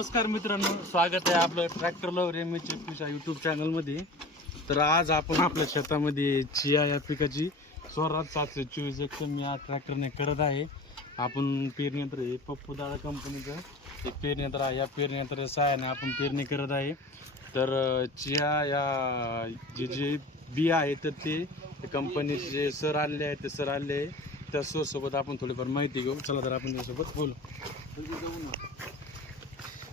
नमस्कार मित्रांनो, स्वागत आहे आपलं ट्रॅक्टर लवर MH यूट्यूब चॅनलमध्ये. तर आज आपण आपल्या शेतामध्ये चिया या पिकाची स्वराज 724 एकदम या ट्रॅक्टरने करत आहे. आपण पेरणी यंत्र हे पप्पू दादा कंपनीचं एक पेरणी यंत्र आहे. या पेरणी यंत्राच्या सहाय्याने आपण पेरणी करत आहे. तर चिया या जे बिया आहे तर ते कंपनीचे जे सर आलेले आहेत ते सर आलेले आहे. त्या सरसोबत आपण थोडीफार माहिती घेऊ. चला तर आपण त्यासोबत बोलू.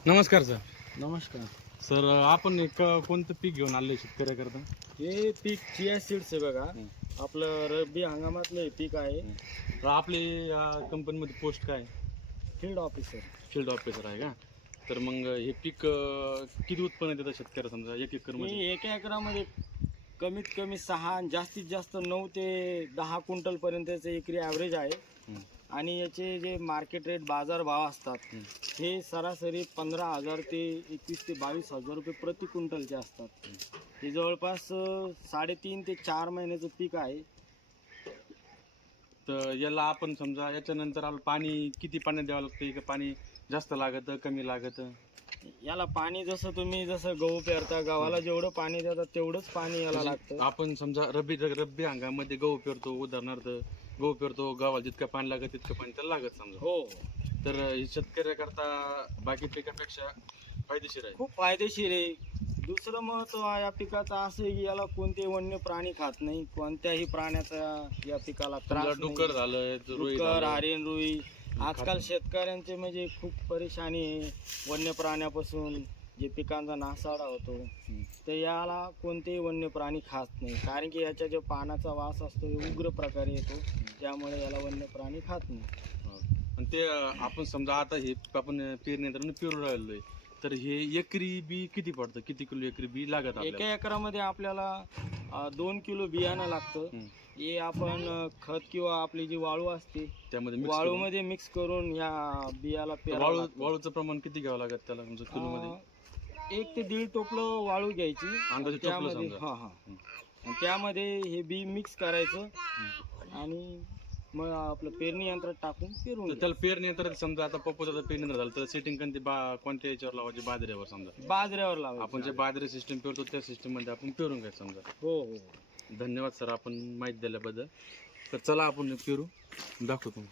नमस्कार सर. नमस्कार सर, आपण एक कोणतं पीक घेऊन आले शेतकऱ्याकरता? हे पीक चिया सीड्स आहे बघा. आपलं रब्बी हंगामातलं हे पीक आहे. तर आपली या कंपनीमध्ये पोस्ट काय? Field officer. फील्ड ऑफिसर आहे का? तर मग हे पीक किती उत्पन्न देतं शेतकऱ्या समजा एक एकर मध्ये? मी एका एकरामध्ये कमीत कमी 6 आणि जास्तीत जास्त 9 ते 10 क्विंटल पर्यंतचे एकरी ॲव्हरेज आहे. आणि याचे जे मार्केट रेट बाजार भाव असतात हे सरासरी 15,000 ते 21 ते 22,000 रुपये प्रति क्विंटलचे असतात. हे जवळपास 3.5 ते 4 महिन्याचं पीक आहे. तर याला आपण समजा याच्यानंतर आपलं पाणी किती पाणी द्यावं लागतं? का पाणी जास्त लागतं कमी लागतं? याला पाणी जसं गहू पेरता गव्हाला जेवढं पाणी देतात तेवढंच पाणी याला लागतं. आपण समजा रब्बी हंगामामध्ये गहू पेरतो, उदाहरणार्थ गहू पेरतो, गव्हाला जितकं पाणी लागत तितकं पाणी त्याला लागत समजा. हो, तर हे शेतकऱ्याकरता बाकी पिकापेक्षा फायदेशीर आहे. खूप फायदेशीर आहे. दुसरं महत्त्व या पिकाचं असं आहे की याला कोणतेही वन्य प्राणी खात नाही. कोणत्याही प्राण्याचा या पिकाला त्रास समजा नाही. डुक्कर झालं, रुई डुक्कर, झालं. हरिण, रुई. आजकाल शेतकऱ्यांचे म्हणजे खूप परेशानी आहे वन्य प्राण्यापासून जे पिकांचा नासाडा होतो. तर याला कोणतेही वन्य प्राणी खात नाही, कारण की याच्या जो पानाचा वास असतो हे उग्र प्रकारे येतो, त्यामुळे याला वन्य प्राणी खात नाही. पण ते आपण समजा आता हे आपण पेरणी पेरू राहिलोय, तर हे एकरी बी किती पडतं? किती किलो एकरी बी लागत आपल्याला? एका एकरामध्ये आपल्याला 2 किलो बियाणं लागतं. हे आपण खत किंवा आपली जी वाळू असते त्यामध्ये वाळूमध्ये मिक्स करून या बियाला वाळूचं प्रमाण किती घ्यावं लागत त्याला म्हणजे किलो मध्ये? 1 ते 1.5 टोपलं वाळू घ्यायची. अंदाजे टोपलं समजा. आणि त्यामध्ये हे बी मिक्स करायचं आणि मग आपलं पेरणी यंत्रात टाकून पेरून तर त्याला पेरणी यंत्र समजा आता पप्पूचं पेरणी यंत्र झालं तर सेटिंग कोणत्या याच्यावर लावायची? बाजऱ्यावर समजा. बाजऱ्यावर लावायचं. आपण जे बाजरी सिस्टम पेरतो त्या सिस्टम मध्ये आपण पेरून घ्यायचं समजा. हो हो. धन्यवाद सर आपण माहिती दिल्याबद्दल. तर चला आपण पेरू दाखवतो.